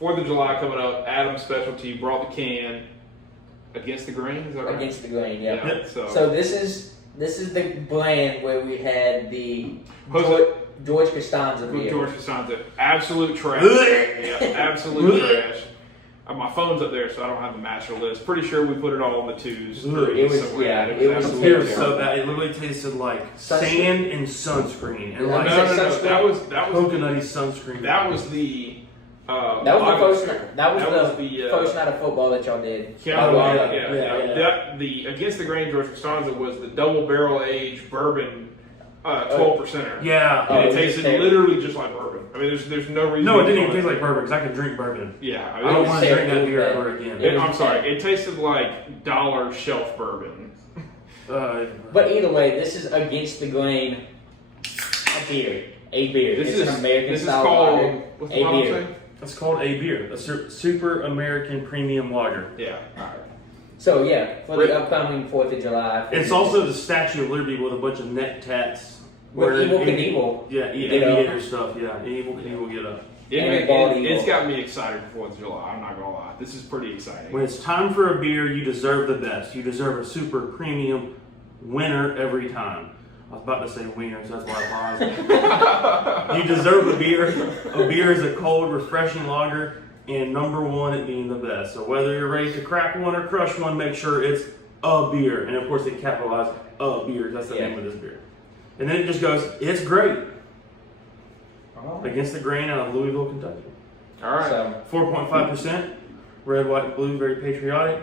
4th of July coming up. Adam's Specialty brought the can. Against the Grain, is that right? Against the Grain, yeah. Yep. So this is the brand where we had the Jose- George Costanza beer. George Costanza, absolute trash. Yeah, absolute trash. My phone's up there, so I don't have the master list. Pretty sure we put it all on the 2s. It was, somewhere. yeah, It it was absolutely It was terrible. so bad. It literally tasted like Sunscreen. sand and sunscreen, and Yeah, like No. That was coconutty sunscreen. that was the. That was the first. That was the first first night of football that y'all did. Yeah, Oh, wow. yeah. The Against the Grain George Costanza was the double barrel aged bourbon 12%er. Yeah. Oh, And it it was tasted terrible. literally just like bourbon. I mean, there's no reason. No, it to didn't even call taste like bourbon because I can drink bourbon. Yeah, I don't want to drink that terrible, beer man. ever again. It was I'm sorry. It tasted like dollar shelf bourbon. But either way, this is Against the Grain, a beer. It's an American This is style called. lager. What's A the bottle beer. say? It's called a beer, a super American premium lager. Yeah. All right. So yeah, for the upcoming 4th of July. It's also the Statue of Liberty with a bunch of neck tats. with where Evil it- Knievel. Yeah, You know. aviator stuff. Yeah, Evil Knievel get up. It's got me excited for 4th of July. I'm not gonna lie. This is pretty exciting. When it's time for a beer, you deserve the best. You deserve a super premium winner every time. I was about to say wiener, so that's why I paused. You deserve a beer. A beer is a cold, refreshing lager, and number one, it being the best. So whether you're ready to crack one or crush one, make sure it's a beer. And of course, they capitalize a beer. That's the name of this beer. And then it just goes, it's great. Against the Grain out of Louisville, Kentucky. All right. So 4.5%. Red, white, and blue, very patriotic.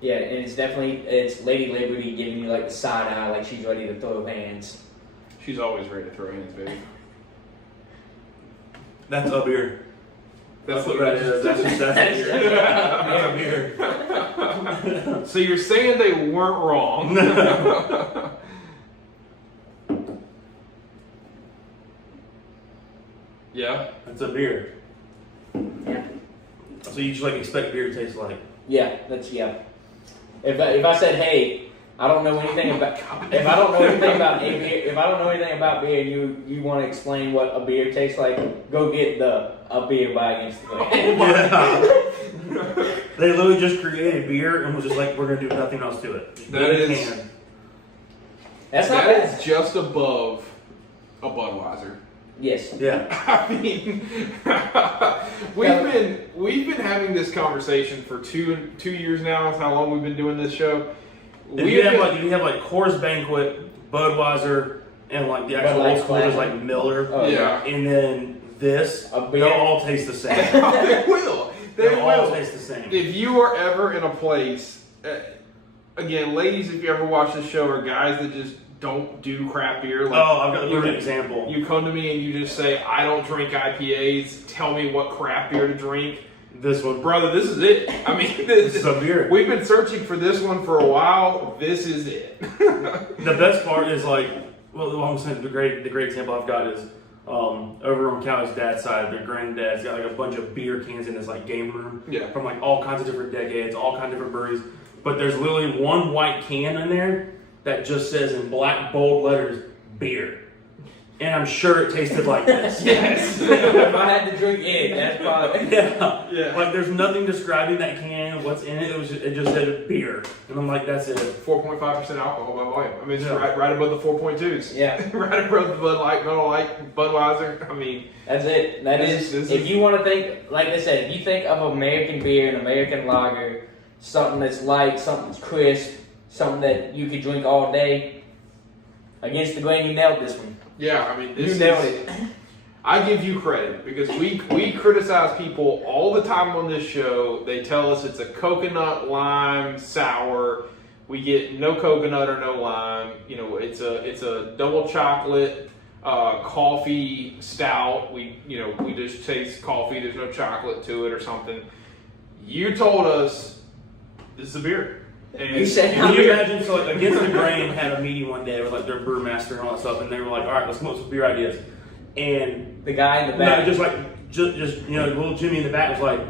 yeah, and it's Lady Liberty giving you like the side eye, like she's ready to throw hands. She's always ready to throw hands, baby. That's a beer. That's what that is. That's a beer. That's That's a beer. So you're saying they weren't wrong? Yeah. That's a beer. Yeah. So you just like expect beer to taste like. Yeah, If I said, hey, I don't know anything about if I don't know anything about a beer, if I don't know anything about beer, and you want to explain what a beer tastes like, go get a beer by Against the Grain. Yeah. They literally just created beer and was just like, we're gonna do nothing else to it. That is- Can. That's not That bad. is just above a Budweiser. Yes. Yeah. I mean, we've been having this conversation for two years now. That's how long we've been doing this show. You have like Coors Banquet, Budweiser, and like the actual Bud Light old school is Classic. like Miller. Oh, Yeah. And then this, A beer. they'll all taste the same. They will. They They'll all will. taste the same. If you are ever in a place, again, ladies, if you ever watch this show, or guys that just don't do craft beer, like Oh, I've got the perfect example. you come to me and you just say, I don't drink IPAs, tell me what craft beer to drink. This one, Brother, this is it. I mean, this is a beer. we've been searching for this one for a while. This is it. The best part is like, well, I'm saying the great example I've got is over on Callie's dad's side. Their granddad's got like a bunch of beer cans in this like game room, Yeah. from like all kinds of different decades, all kinds of different breweries. But there's literally one white can in there that just says in black bold letters, beer. And I'm sure it tasted like this. Yes. If I had to drink it, that's probably. Yeah. Yeah. Like there's nothing describing that can, what's in it. It just said beer. And I'm like, that's it. 4.5% alcohol by volume. I mean, it's Yeah. right above the 4.2s. Yeah. Right above the Bud Light, Miller Lite, Budweiser. I mean, That's it. That This is. is- If you want to think, like I said, if you think of American beer and American lager, something that's light, something that's crisp, something that you could drink all day, Against the Grain, you nailed this one. yeah, I mean, this You is, nailed it. I give you credit because we criticize people all the time on this show. They tell us it's a coconut lime sour. We get no coconut or no lime. You know, it's a double chocolate coffee stout. We just taste coffee. There's no chocolate to it or something. You told us this is a beer. And You said Can you imagine? So like Against the Grain had a meeting one day with like their brewmaster and all that stuff, and they were like, "All right, let's come up with some beer ideas." And The guy in the no, back. just little Jimmy in the back was like,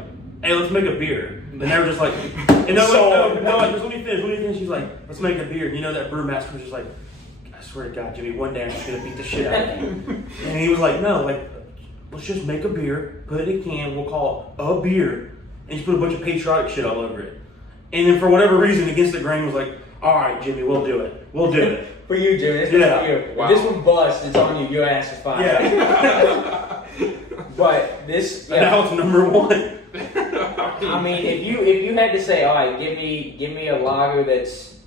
"Hey, let's make a beer." And they were just like, and just let me finish. He's like, "Let's make a beer." And you know that brewmaster was just like, "I swear to God, Jimmy, one day I'm just gonna beat the shit out of you." And he was like, "No, like let's just make a beer, put it in a can, we'll call it a beer, and just put a bunch of patriotic shit all over it. And then for whatever reason, Against the Grain was like, all right, Jimmy, we'll do it. We'll do it. For you, Jimmy. This Yeah. for you. Wow. If this one busts, it's on you. Your ass is fine. Yeah. But this, And now it's number one. I mean, if you had to say, all right, give me a lager that's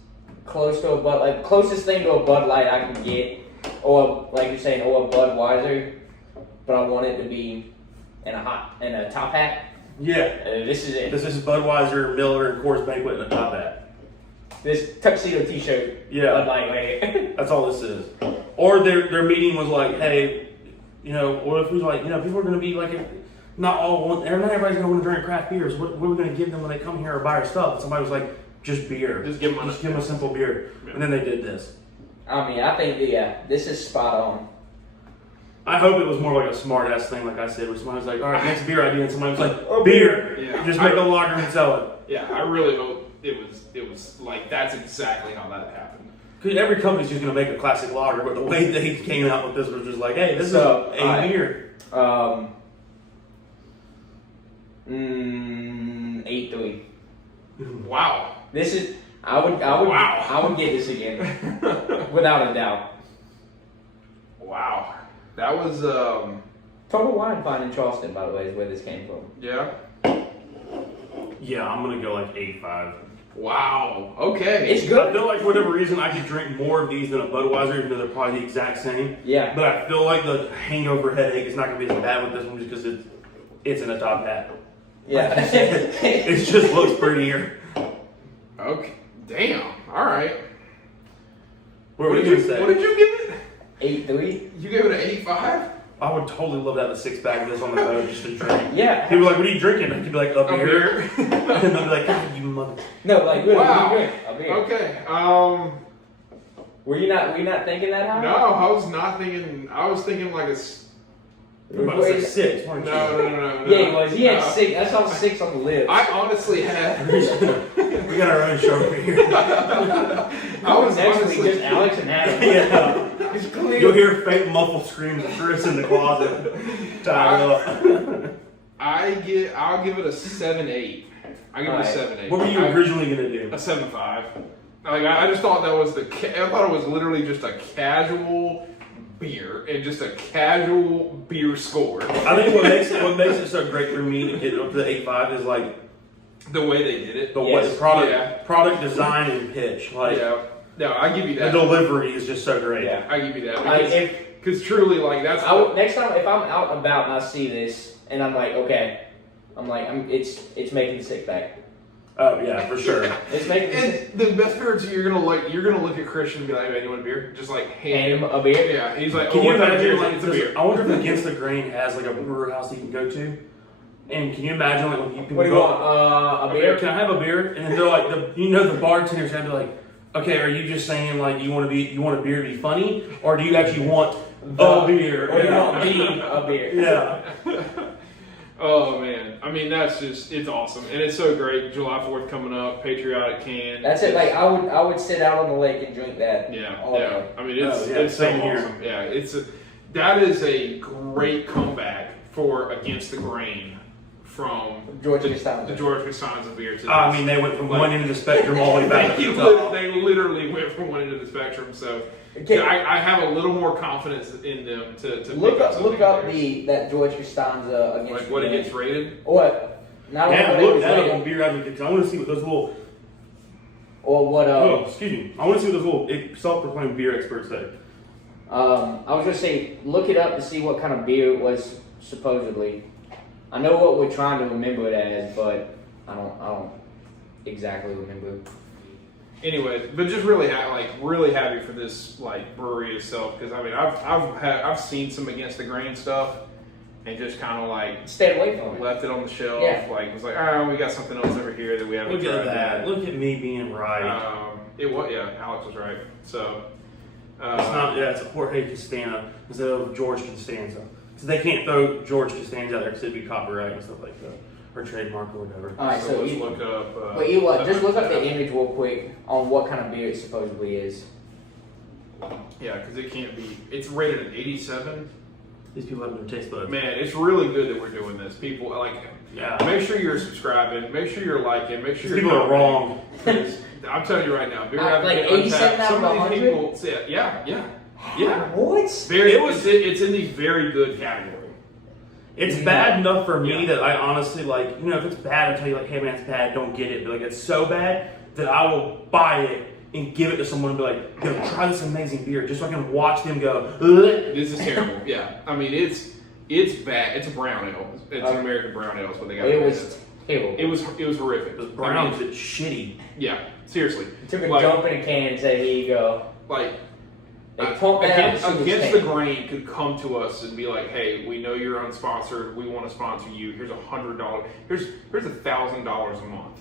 close to a Bud, like closest thing to a Bud Light I can get, or like you're saying, or a Budweiser, but I want it to be in a top hat. Yeah. This is it. This is Budweiser, Miller, and Coors Banquet in the top hat. This tuxedo T-shirt. Yeah. Bud Light, right? That's all this is. Or their meeting was like, hey, what if we like, people are going to be like, not everybody's going to want to drink craft beers. What are we going to give them when they come here or buy our stuff? And somebody was like, just beer. Just give them a simple beer. Yeah. And then they did this. I mean, I think this is spot on. I hope it was more like a smart ass thing, like I said, where somebody was like, all right, next beer idea, and somebody was like, Oh, beer. Yeah. Just make a lager and sell it. Yeah, I really hope it was like that's exactly how that happened. Because every company's just going to make a classic lager, but the way they came out with this was just like, hey, this is a beer. 8-3. Wow. This is I would get this again without a doubt. Wow. That was Total Wine Find in Charleston, by the way, is where this came from. yeah. Yeah, I'm going to go like 8.5. Wow. Okay. It's I good. feel like for whatever reason I could drink more of these than a Budweiser, even though they're probably the exact same. Yeah. But I feel like the hangover headache is not going to be as bad with this one just because it's in a top hat. Yeah. It just looks prettier. Okay. Damn. All right. What were What you did going to say? what did you give it? 8-3. You gave it an 85? I would totally love to have a 6-pack of this on the boat just to drink. Yeah. People are like, what are you drinking? I could be like, a A beer. beer. And they'll be like, God, you mother. No, like really, Wow. really good. A beer. Okay. Were you not thinking that high? No, I was not thinking. I was thinking like a. You were about to say 6, weren't you? No. Yeah, he was. He had No. 6. I saw 6 on the lips. I honestly had. We got our own show over here. I was Actually, honestly. just Alex and Adam. Yeah. It's clear. You'll hear faint muffled screams of Chris in the closet. Tied up. I'll give it a 7.8. I give it a Alright. 7.8. What were you originally going to do? A 7.5. Like I just thought that was I thought it was literally just a casual beer and just a casual beer score. I think what makes it so great for me to get up to the 8.5 is like The way they did it. the Yes. product design and pitch. Like Yeah. No, I give you the that. delivery is just so great. Yeah. I give you that. Like, Because, because truly, like that's. Next time, if I'm out and about and I see this, and I'm like, okay, it's making the 6-pack. Oh yeah, for sure. It's making the six. And the best part is you're gonna look at Christian and be like, "Hey, you want a beer?" Just like Hand him a beer. Yeah, he's like, Can "Oh, you what kind of beer?" imagine like It's a beer. I wonder if Against the Grain has like a brewer house that you can go to, and can you imagine like when people What do you go, want? A beer? Can I have a beer? And then they're like, the bartender's gonna be like, okay, are you just saying like you want a beer to be funny, or do you actually want a beer? Or do you Yeah. want me a beer? Yeah. Oh man, I mean it's awesome, and it's so great. July 4th coming up, patriotic can. That's it. Like I would sit out on the lake and drink that. Yeah, all yeah. day. I mean, it's yeah, it's so same here. awesome. Yeah, that is a great comeback for Against the Grain from George the Costanza. George Costanza beer. To I this. mean, they went from one end of the spectrum all the way back to the top. they literally went from one end of the spectrum. So Okay. I have a little more confidence in them to Look pick up something that George Costanza against like what it gets rated. what? Not Yeah, what it look was that up rated, on Beer Advocate because I want to see what those little. or what? Oh, excuse me. I want to see what those little self-proclaimed beer experts say. I was gonna say look it up to see what kind of beer it was supposedly. I know what we're trying to remember it as, but I don't exactly remember. Anyways, but just really really happy for this like brewery itself because I mean I've seen some Against the Grain stuff and just kind of like Stay away from it. left it on the shelf. Yeah. Like was like, oh, we got something else over here that we haven't Look tried at that. yet. Look at me being right. It was Alex was right. So It's not. Yeah, it's a Jorge Costanza instead of George Costanza. So they can't throw George Costanza out there because it'd be copyright and stuff like that, or trademark or whatever. All right, so let's you, look up. but you what? Just look up the image real quick on what kind of beer it supposedly is. Yeah, because it can't be. It's rated at 87. These people have no taste buds. Man, it's really good that we're doing this. People like, Yeah. make sure you're subscribing, make sure you're liking, make sure These you're people are wrong. I'm telling you right now, Beer Like Advocate 87 Untapped, out some of of 100? these people, yeah. What? It's in the very good category. It's bad enough for me that I honestly like, if it's bad, I tell you like, hey man, it's bad, don't get it. But like, it's so bad that I will buy it and give it to someone and be like, yo, try this amazing beer, just so I can watch them go, ugh. This is terrible. Yeah, I mean it's bad. It's a brown ale. It's an American brown ale. Is what they got. It was terrible. It was horrific. It was brown, it's shitty. Yeah, seriously. Took a dump in a can and said, "Here you go." Like They pumped that out. against the grain could come to us and be like, "Hey, we know you're unsponsored. We want to sponsor you. Here's $100. Here's $1,000 a month."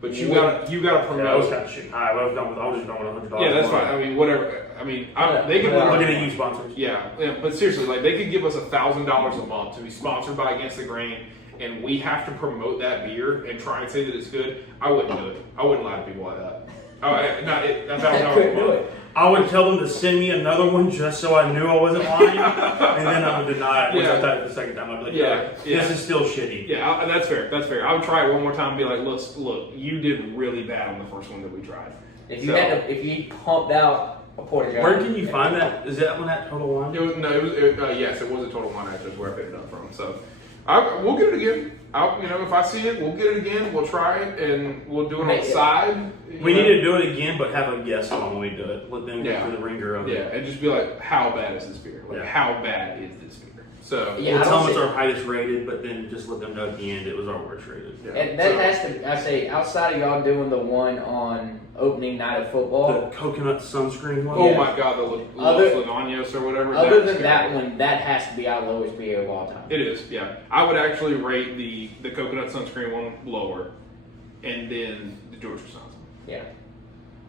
But you got to Yeah, I promote. was kind of shitting high. I was just going with $100. Yeah, that's fine. I mean, whatever. I mean, they could. Look at you sponsors. Yeah, but seriously, like they could give us $1,000 a month to be sponsored by Against the Grain, and we have to promote that beer and try and say that it's good. I wouldn't do it. I wouldn't lie to people like that. I couldn't do it. I would tell them to send me another one just so I knew I wasn't lying, and then I would deny it. Which I thought the second time I'd be like, Yeah. this is still shitty. Yeah, that's fair. That's fair. I would try it one more time and be like, look, you did really bad on the first one that we tried. If you pumped out a porter Where can you find that? Is that one at Total Wine? Yes, it was a Total Wine Access where I picked it up from. So we'll get it again. If I see it, we'll get it again. We'll try it and we'll do it on the side. We need to do it again, but have a guest on when we do it. Let them go through the ringer of it. Yeah, and just be like, how bad is this beer? Like, Yeah. how bad is this beer? So We'll tell them it's our highest rated, but then just let them know at the end it was our worst rated. yeah. And that has to. I say outside of y'all doing the one on opening night of football. The coconut sunscreen one. Oh Yeah. my God, the Other- Los Lagaños or whatever. Other that's than that terrible. one, that has to be our lowest beer of all time. It is, yeah. I would actually rate the coconut sunscreen one lower, and then the George Costanza, Yeah.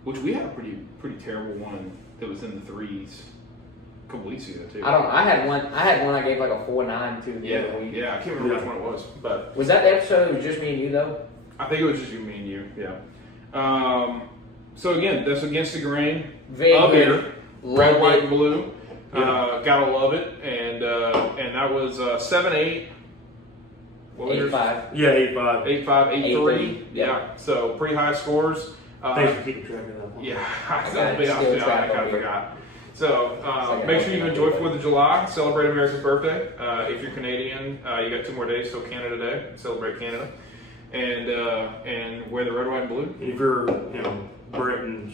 which we had a pretty terrible one that was in the threes a couple weeks ago too. I had one. I gave like a 4.9 to the Yeah, other week. yeah. I can't remember which one it was, but Was that the episode? It was just me and you though. I think it was just you, me, and you. Yeah. So again, that's Against the Grain. Very A good. beer. Red, Loved white, it. and blue. Yeah. Gotta love it, and that was 7-8. What was yours? 8.5. Yeah, 8.5. 8.5, 8.3. 8.3, Yeah, so pretty high scores. Thanks for keeping track of that one. Yeah, I Still track kind of over here. forgot. So Like make sure you I enjoy don't 4th of July. Celebrate America's birthday. If you're Canadian, you got 2 more days till Canada Day. Celebrate Canada, and wear the red, white, and blue. If you're, Britain,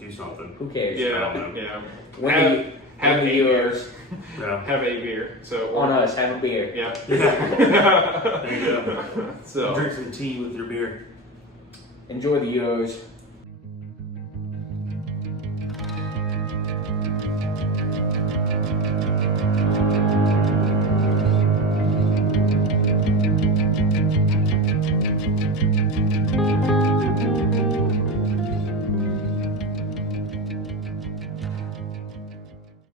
do something. Who cares? I don't know. Yeah. Win Have the a beer. Euros Yeah. Have a beer. So on us. Have a beer. Yeah. There you go. So Drink some tea with your beer. Enjoy the Euros.